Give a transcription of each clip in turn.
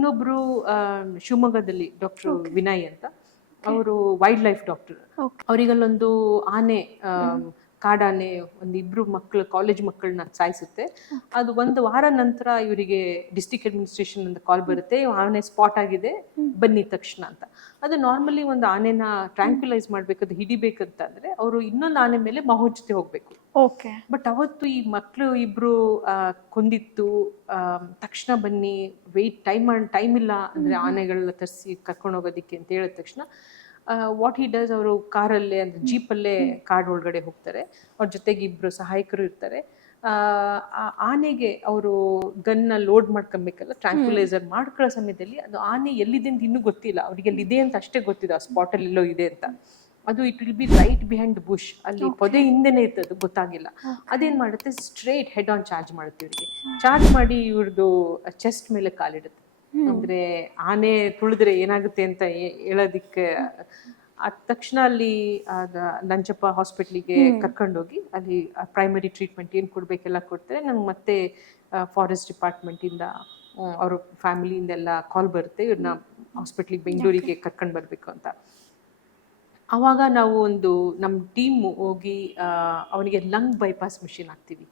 ಇನ್ನೊಬ್ರು ಶಿವಮೊಗ್ಗದಲ್ಲಿ doctor okay. Vinay ಅಂತ, ಅವರು ವೈಲ್ಡ್ ಲೈಫ್ ಡಾಕ್ಟರ್. ಓಕೆ. ಅವರಿಗಲ್ಲೊಂದು ಆನೆ ಕಾಡಾನೆ ಒಂದಿಬ್ರು ಮಕ್ಕಳು ಕಾಲೇಜ್ ಮಕ್ಕಳನ್ನ ಸಾಯಿಸುತ್ತೆ. ಅದು ಒಂದು ವಾರ ನಂತರ ಇವರಿಗೆ ಡಿಸ್ಟ್ರಿಕ್ಟ್ ಅಡ್ಮಿನಿಸ್ಟ್ರೇಷನ್ ಅಂತ ಕಾಲ್ ಬರುತ್ತೆ, ಆನೆ ಸ್ಪಾಟ್ ಆಗಿದೆ ಬನ್ನಿ ತಕ್ಷಣ ಅಂತ. ಅದು ನಾರ್ಮಲಿ ಒಂದು ಆನೆನ ಟ್ರ್ಯಾಂಕ್ಯುಲೈಸ್ ಮಾಡ್ಬೇಕದು ಹಿಡಿಬೇಕಂತಂದ್ರೆ ಅವರು ಇನ್ನೊಂದು ಆನೆ ಮೇಲೆ ಮಹೋಜ್ ಜೊತೆ ಹೋಗ್ಬೇಕು. ಓಕೆ. ಬಟ್ ಅವತ್ತು ಈ ಮಕ್ಕಳು ಇಬ್ರು ಕೊಂದಿತ್ತು, ತಕ್ಷಣ ಬನ್ನಿ ಟೈಮ್ ಇಲ್ಲ ಅಂದ್ರೆ ಆನೆಗಳನ್ನ ತರಿಸಿ ಕರ್ಕೊಂಡು ಹೋಗೋದಿಕ್ಕೆ ಅಂತ ಹೇಳಿದ ತಕ್ಷಣ ವಾಟ್ ಹಿ ಡಸ್, ಅವರು ಕಾರಲ್ಲೇ ಅಂದ್ರೆ ಜೀಪಲ್ಲೇ ಕಾಡ್ ಒಳಗಡೆ ಹೋಗ್ತಾರೆ. ಅವ್ರ ಜೊತೆಗೆ ಇಬ್ರು ಸಹಾಯಕರು ಇರ್ತಾರೆ. ಆ ಆನೆಗೆ ಅವರು ಗನ್ನ ಲೋಡ್ ಮಾಡ್ಕೊಬೇಕಲ್ಲ, ಟ್ರ್ಯಾಂಕ್ಯುಲೈಸರ್ ಮಾಡ್ಕೊಳ್ಳೋ ಸಮಯದಲ್ಲಿ ಅದು ಆನೆ ಎಲ್ಲಿದೆ ಅಂತ ಇನ್ನೂ ಗೊತ್ತಿಲ್ಲ ಅವರಿಗೆ, ಎಲ್ಲಿದೆ ಅಂತ ಅಷ್ಟೇ ಗೊತ್ತಿದೆ, ಆ ಸ್ಪಾಟಲ್ಲಿ ಎಲ್ಲೋ ಇದೆ ಅಂತ. ಅದು it will be right behind bush, ಅಲ್ಲಿ ಪೊದೆ ಹಿಂದೆನೇ ಇತ್ತು, ಅದು ಗೊತ್ತಾಗಿಲ್ಲ. ಅದೇನ್ ಮಾಡುತ್ತೆ, ಸ್ಟ್ರೇಟ್ ಹೆಡ್ ಆನ್ ಚಾರ್ಜ್ ಮಾಡುತ್ತೆ ಇವ್ರಿಗೆ. ಚಾರ್ಜ್ ಮಾಡಿ ಇವ್ರದ್ದು ಚೆಸ್ಟ್ ಮೇಲೆ ಕಾಲಿಡುತ್ತೆ. ಅಂದ್ರೆ ಆನೆ ತುಳಿದ್ರೆ ಏನಾಗುತ್ತೆ ಅಂತ ಹೇಳೋದಿಕ್ಕೆ ಅದ ತಕ್ಷಣ ಅಲ್ಲಿ ನಂಜಪ್ಪ ಹಾಸ್ಪಿಟ್ಲಿಗೆ ಕರ್ಕೊಂಡೋಗಿ ಅಲ್ಲಿ ಪ್ರೈಮರಿ ಟ್ರೀಟ್ಮೆಂಟ್ ಏನು ಕೊಡ್ಬೇಕೆಲ್ಲ ಕೊಡ್ತಾರೆ. ನಂಗೆ ಮತ್ತೆ ಫಾರೆಸ್ಟ್ ಡಿಪಾರ್ಟ್ಮೆಂಟಿಂದ ಅವ್ರ ಫ್ಯಾಮಿಲಿಯಿಂದೆಲ್ಲ ಕಾಲ್ ಬರುತ್ತೆ, ಇವ್ರನ್ನ ಹಾಸ್ಪಿಟ್ಲಿಗೆ ಬೆಂಗಳೂರಿಗೆ ಕರ್ಕೊಂಡು ಬರಬೇಕು ಅಂತ. ಆವಾಗ ನಾವು ನಮ್ಮ ಟೀಮ್ ಹೋಗಿ ಅವನಿಗೆ ಲಂಗ್ ಬೈಪಾಸ್ ಮಿಷಿನ್ ಹಾಕ್ತೀವಿ.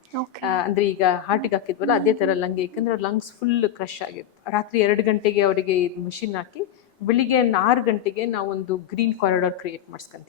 ಅಂದ್ರೆ ಈಗ ಹಾರ್ಟಿಗೆ ಹಾಕಿದ್ವಲ್ಲ ಅದೇ ತರ ಲಂಗ್, ಯಾಕಂದ್ರೆ ಅವ್ರ ಲಂಗ್ಸ್ ಫುಲ್ ಕ್ರಶ್ ಆಗಿತ್ತು. ರಾತ್ರಿ 2 ಗಂಟೆಗೆ ಅವರಿಗೆ ಮಿಷಿನ್ ಹಾಕಿ ಬೆಳಿಗ್ಗೆ 6 ಗಂಟೆಗೆ ನಾವೊಂದು ಗ್ರೀನ್ ಕಾರಿಡಾರ್ ಕ್ರಿಯೇಟ್ ಮಾಡಿಸ್ಕೊಂತೀವಿ.